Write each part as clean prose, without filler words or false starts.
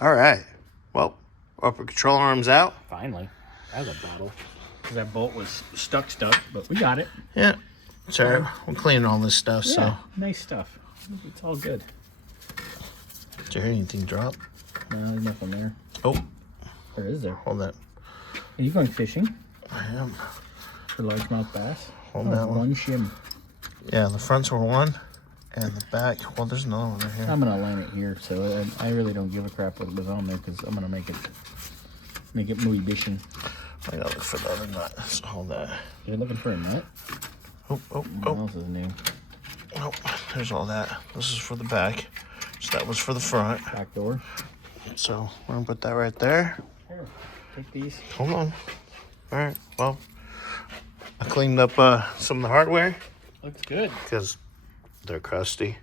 All right. Well, upper control arm's out. Finally. That was a battle. Because that bolt was stuck, but we got it. Yeah. It's all right. We're cleaning all this stuff, Yeah, so. nice stuff. It's all good. Did you hear anything drop? No, there's nothing there. Oh. Or is there? Hold that. Are you going fishing? I am. For largemouth bass? Hold that one. One shim. Yeah, the fronts were one, and the back, well, there's another one right here. I'm gonna land it here, so I really don't give a crap what was on there because I'm gonna make it muy bishing. I gotta look for the other nut, so hold that. You're looking for a nut? Oh. What else is new? Oh, there's all that. This is for the back, so that was for the front. Back door. So we're gonna put that right there. Here, take these. Hold on. All right, well, I cleaned up some of the hardware Looks good. because they're crusty.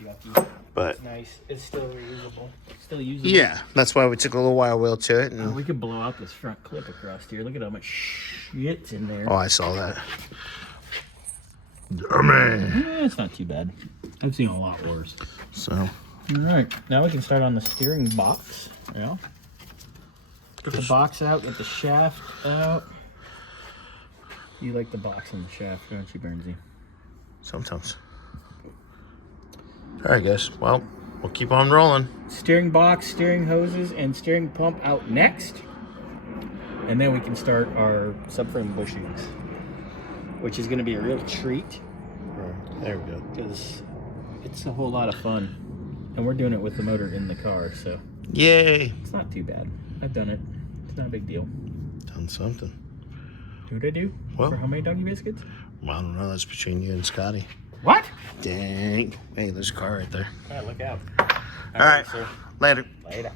It's yucky. But It's nice. It's still reusable. Still usable. yeah, that's why we took a little while wheel to it. And We could blow out this front clip across here. Look at how much shit's in there. oh, I saw that. Dummy. It's not too bad. I've seen a lot worse. So, All right, now we can start on the steering box. Yeah. Get the box out, get the shaft out. You like the box and the shaft, don't you, Bernsey? sometimes. All right, guys. Well, we'll keep on rolling. Steering box, steering hoses, and steering pump out next. And then we can start our subframe bushings, which is going to be a real treat There we go. because it's a whole lot of fun. And we're doing it with the motor in the car, so Yay. it's not too bad. I've done it. It's not a big deal. Done something. What did I do? Well- For how many doggy biscuits? Well, I don't know. That's between you and Scotty. What? Dang. Hey, there's a car right there. Yeah, look out. All right. Sir. Later. Later.